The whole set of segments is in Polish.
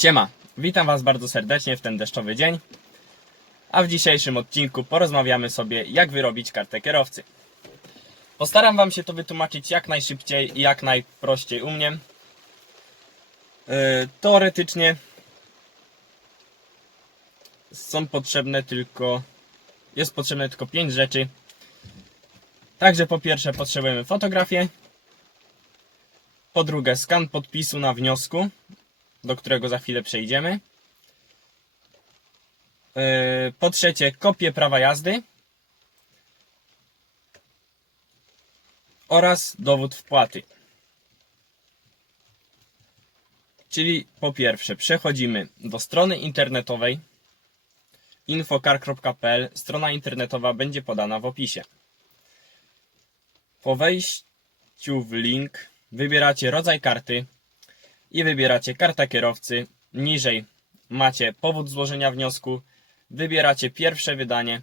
Siema, witam Was bardzo serdecznie w ten deszczowy dzień. A w dzisiejszym odcinku porozmawiamy sobie, jak wyrobić kartę kierowcy. Postaram Wam się to wytłumaczyć jak najszybciej i jak najprościej u mnie. Yy, teoretycznie są potrzebne tylko. Jest potrzebne tylko 5 rzeczy. Także po pierwsze potrzebujemy fotografię. Po drugie skan podpisu na wniosku, do którego za chwilę przejdziemy. Yy, Po trzecie kopię prawa jazdy. Oraz dowód wpłaty. Czyli po pierwsze przechodzimy do strony internetowej infokar.pl. Strona internetowa będzie podana w opisie. Po wejściu w link wybieracie rodzaj karty i wybieracie kartę kierowcy. Niżej macie powód złożenia wniosku, wybieracie pierwsze wydanie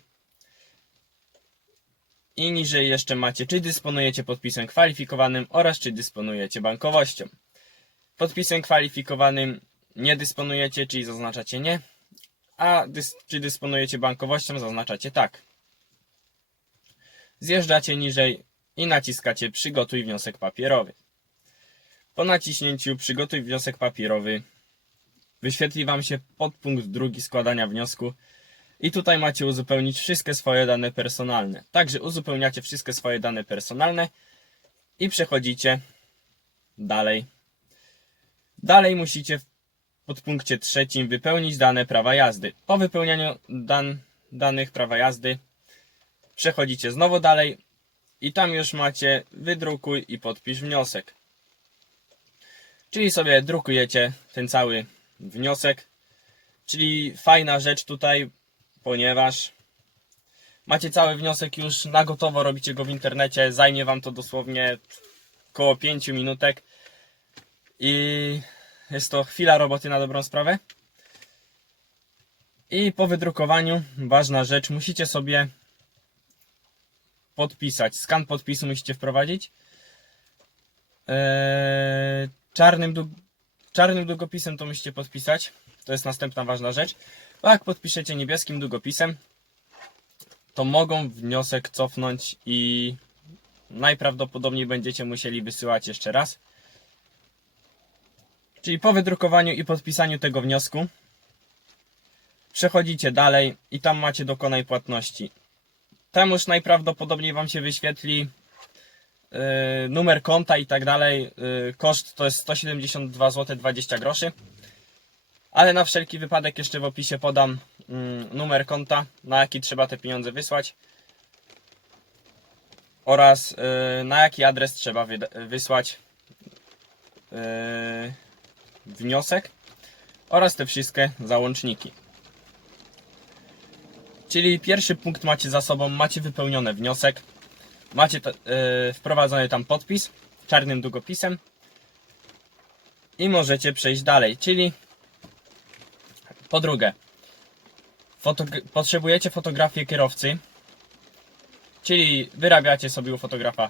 i niżej jeszcze macie czy dysponujecie podpisem kwalifikowanym oraz czy dysponujecie bankowością. Podpisem kwalifikowanym nie dysponujecie, czyli zaznaczacie nie, a dys czy dysponujecie bankowością zaznaczacie tak. Zjeżdżacie niżej i naciskacie przygotuj wniosek papierowy. Po naciśnięciu przygotuj wniosek papierowy wyświetli Wam się podpunkt drugi składania wniosku i tutaj macie uzupełnić wszystkie swoje dane personalne. Także uzupełniacie wszystkie swoje dane personalne i przechodzicie dalej. Dalej musicie w podpunkcie trzecim wypełnić dane prawa jazdy. Po wypełnianiu dan danych prawa jazdy przechodzicie znowu dalej i tam już macie wydrukuj i podpisz wniosek. Czyli sobie drukujecie ten cały wniosek. Czyli fajna rzecz tutaj, ponieważ macie cały wniosek już na gotowo, robicie go w internecie, zajmie Wam to dosłownie około 5 minutek i jest to chwila roboty na dobrą sprawę. I po wydrukowaniu, ważna rzecz, musicie sobie podpisać. Skan podpisu musicie wprowadzić. Eee, czarnym, czarnym długopisem to musicie podpisać. To jest następna ważna rzecz. Bo jak podpiszecie niebieskim długopisem, to mogą wniosek cofnąć i najprawdopodobniej będziecie musieli wysyłać jeszcze raz. Czyli po wydrukowaniu i podpisaniu tego wniosku przechodzicie dalej i tam macie dokonaj płatności. Tam już najprawdopodobniej Wam się wyświetli numer konta i tak dalej. Yy, koszt to jest 172 zł 20 groszy. Ale na wszelki wypadek jeszcze w opisie podam mm, numer konta, na jaki trzeba te pieniądze wysłać. Oraz yy, na jaki adres trzeba wysłać wniosek. Oraz te wszystkie załączniki. Czyli pierwszy punkt macie za sobą, macie wypełniony wniosek, macie to, yy, wprowadzony tam podpis czarnym długopisem i możecie przejść dalej. Czyli po drugie, potrzebujecie fotografię kierowcy, czyli wyrabiacie sobie u fotografa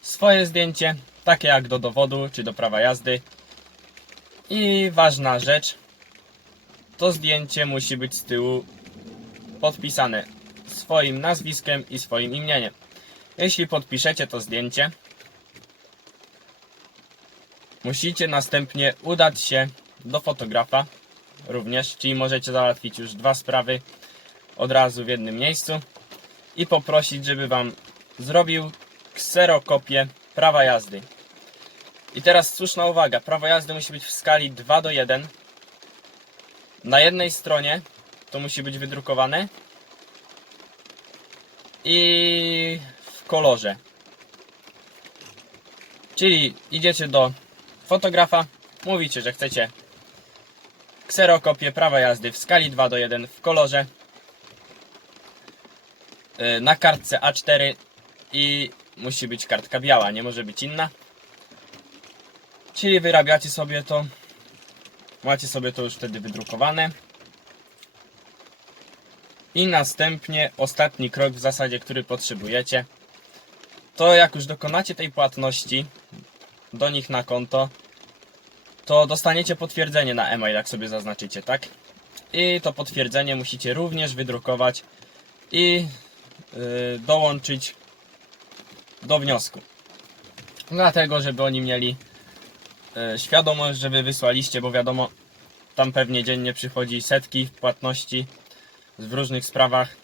swoje zdjęcie, takie jak do dowodu czy do prawa jazdy. I ważna rzecz, to zdjęcie musi być z tyłu podpisane swoim nazwiskiem i swoim imieniem. Jeśli podpiszecie to zdjęcie, musicie następnie udać się do fotografa również, czyli możecie załatwić już dwa sprawy od razu w jednym miejscu i poprosić, żeby Wam zrobił kserokopię prawa jazdy. I teraz słuszna uwaga, prawo jazdy musi być w skali 2 do 1. Na jednej stronie to musi być wydrukowane i kolorze. Czyli idziecie do fotografa, mówicie, że chcecie kserokopię prawa jazdy w skali 2 do 1 w kolorze yy, na kartce A4 i musi być kartka biała, nie może być inna. Czyli wyrabiacie sobie to, macie sobie to już wtedy wydrukowane. I następnie ostatni krok w zasadzie, który potrzebujecie, to jak już dokonacie tej płatności do nich na konto, to dostaniecie potwierdzenie na e-mail, jak sobie zaznaczycie, tak? I to potwierdzenie musicie również wydrukować i yy, dołączyć do wniosku. Dlatego, żeby oni mieli yy, świadomość, że wy wysłaliście, bo wiadomo, tam pewnie dziennie przychodzi setki płatności w różnych sprawach.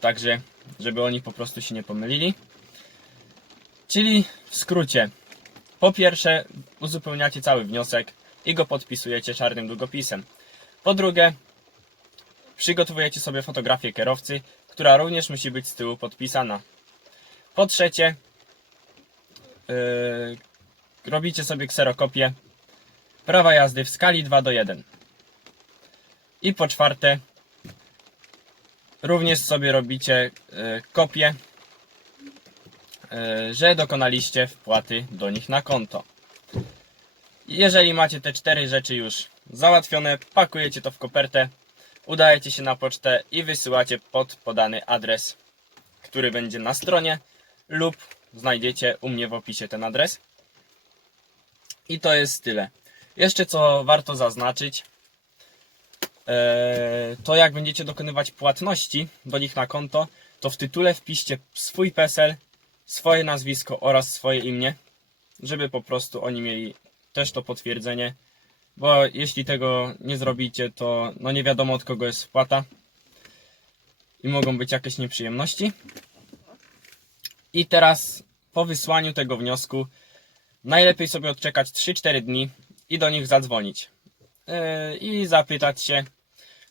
Także, żeby oni po prostu się nie pomylili. Czyli w skrócie, po pierwsze, uzupełniacie cały wniosek i go podpisujecie czarnym długopisem. Po drugie, przygotowujecie sobie fotografię kierowcy, która również musi być z tyłu podpisana. Po trzecie, yy, robicie sobie kserokopię prawa jazdy w skali 2 do 1. I po czwarte, również sobie robicie yy, kopię e, że dokonaliście wpłaty do nich na konto. Jeżeli macie te cztery rzeczy już załatwione, pakujecie to w kopertę, udajecie się na pocztę i wysyłacie pod podany adres, który będzie na stronie lub znajdziecie u mnie w opisie ten adres. I to jest tyle. Jeszcze co warto zaznaczyć, e, to jak będziecie dokonywać płatności do nich na konto, to w tytule wpiszcie swój PESEL, swoje nazwisko oraz swoje imię, żeby po prostu oni mieli też to potwierdzenie, bo jeśli tego nie zrobicie, to no nie wiadomo od kogo jest wpłata i mogą być jakieś nieprzyjemności. I teraz po wysłaniu tego wniosku najlepiej sobie odczekać 3-4 dni i do nich zadzwonić Yy, i zapytać się,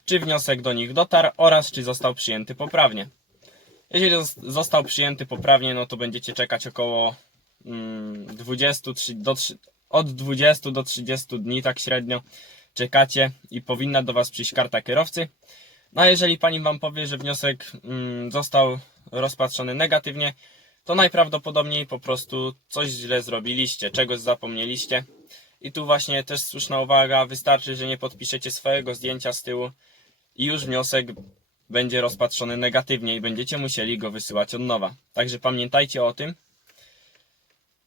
czy wniosek do nich dotarł oraz czy został przyjęty poprawnie. Jeżeli zos- został przyjęty poprawnie, no to będziecie czekać około mm, 20 trzy- do, od 20 do 30 dni, tak średnio czekacie i powinna do Was przyjść karta kierowcy. No a jeżeli pani Wam powie, że wniosek mm, został rozpatrzony negatywnie, to najprawdopodobniej po prostu coś źle zrobiliście, czegoś zapomnieliście. I tu właśnie też słuszna uwaga, wystarczy, że nie podpiszecie swojego zdjęcia z tyłu i już wniosek będzie rozpatrzony negatywnie i będziecie musieli go wysyłać od nowa. Także pamiętajcie o tym.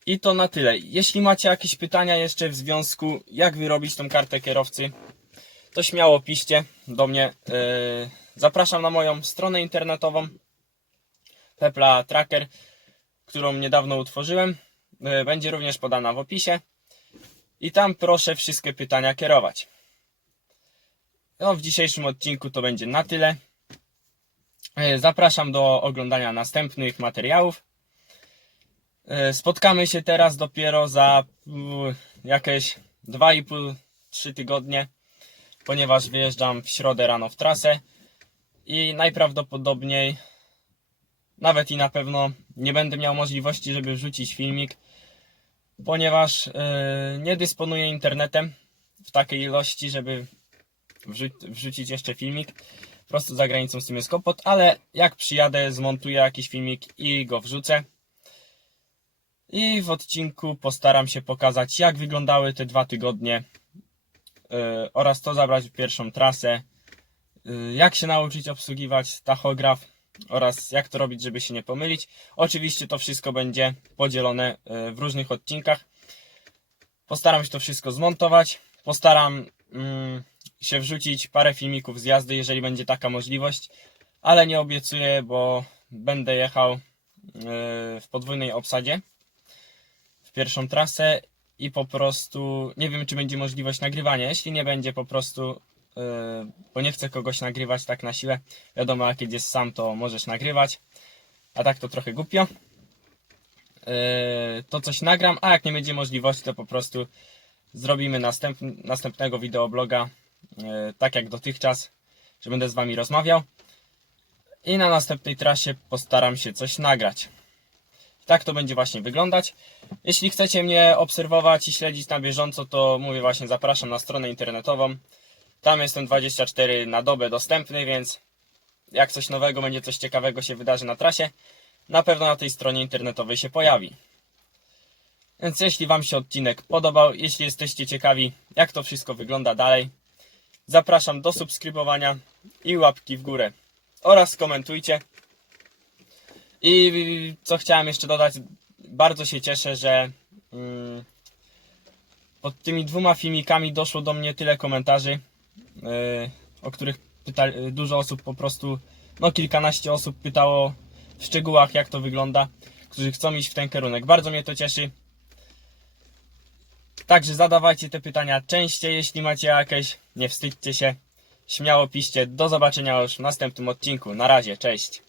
I to na tyle. Jeśli macie jakieś pytania jeszcze w związku, jak wyrobić tą kartę kierowcy, to śmiało piszcie do mnie. Yy, Zapraszam na moją stronę internetową Pepla Tracker, którą niedawno utworzyłem. Yy, Będzie również podana w opisie. I tam proszę wszystkie pytania kierować. No, w dzisiejszym odcinku to będzie na tyle. E, Zapraszam do oglądania następnych materiałów. E, Spotkamy się teraz dopiero za mm, jakieś 2,5-3 tygodnie, ponieważ wyjeżdżam w środę rano w trasę i najprawdopodobniej, nawet i na pewno, nie będę miał możliwości, żeby wrzucić filmik, ponieważ e, nie dysponuję internetem w takiej ilości, żeby wrzu- wrzucić jeszcze filmik. Po prostu za granicą z tym jest kłopot, ale jak przyjadę, zmontuję jakiś filmik i go wrzucę. I w odcinku postaram się pokazać, jak wyglądały te dwa tygodnie yy, oraz to zabrać pierwszą trasę, yy, jak się nauczyć obsługiwać tachograf oraz jak to robić, żeby się nie pomylić. Oczywiście to wszystko będzie podzielone yy, w różnych odcinkach. Postaram się to wszystko zmontować. Postaram mm, się wrzucić parę filmików z jazdy, jeżeli będzie taka możliwość, ale nie obiecuję, bo będę jechał yy, w podwójnej obsadzie w pierwszą trasę i po prostu nie wiem, czy będzie możliwość nagrywania. Jeśli nie będzie, po prostu, yy, bo nie chcę kogoś nagrywać tak na siłę. Wiadomo, jak jedziesz sam, to możesz nagrywać, a tak to trochę głupio. Yy, to coś nagram, a jak nie będzie możliwości, to po prostu zrobimy następ, następnego wideobloga, e, tak jak dotychczas, że będę z Wami rozmawiał. I na następnej trasie postaram się coś nagrać. Tak to będzie właśnie wyglądać. Jeśli chcecie mnie obserwować i śledzić na bieżąco, to mówię właśnie zapraszam na stronę internetową. Tam jestem 24 na dobę dostępny, więc jak coś nowego będzie, coś ciekawego się wydarzy na trasie, na pewno na tej stronie internetowej się pojawi. Więc jeśli Wam się odcinek podobał, jeśli jesteście ciekawi, jak to wszystko wygląda dalej, zapraszam do subskrybowania i łapki w górę oraz komentujcie. I co chciałem jeszcze dodać, bardzo się cieszę, że mm, Pod tymi dwoma filmikami doszło do mnie tyle komentarzy, yy, o których pyta, dużo osób po prostu, no kilkanaście osób pytało w szczegółach jak to wygląda, którzy chcą iść w ten kierunek. Bardzo mnie to cieszy. Także zadawajcie te pytania częściej, jeśli macie jakieś, nie wstydźcie się, śmiało piszcie. Do zobaczenia już w następnym odcinku. Na razie, cześć.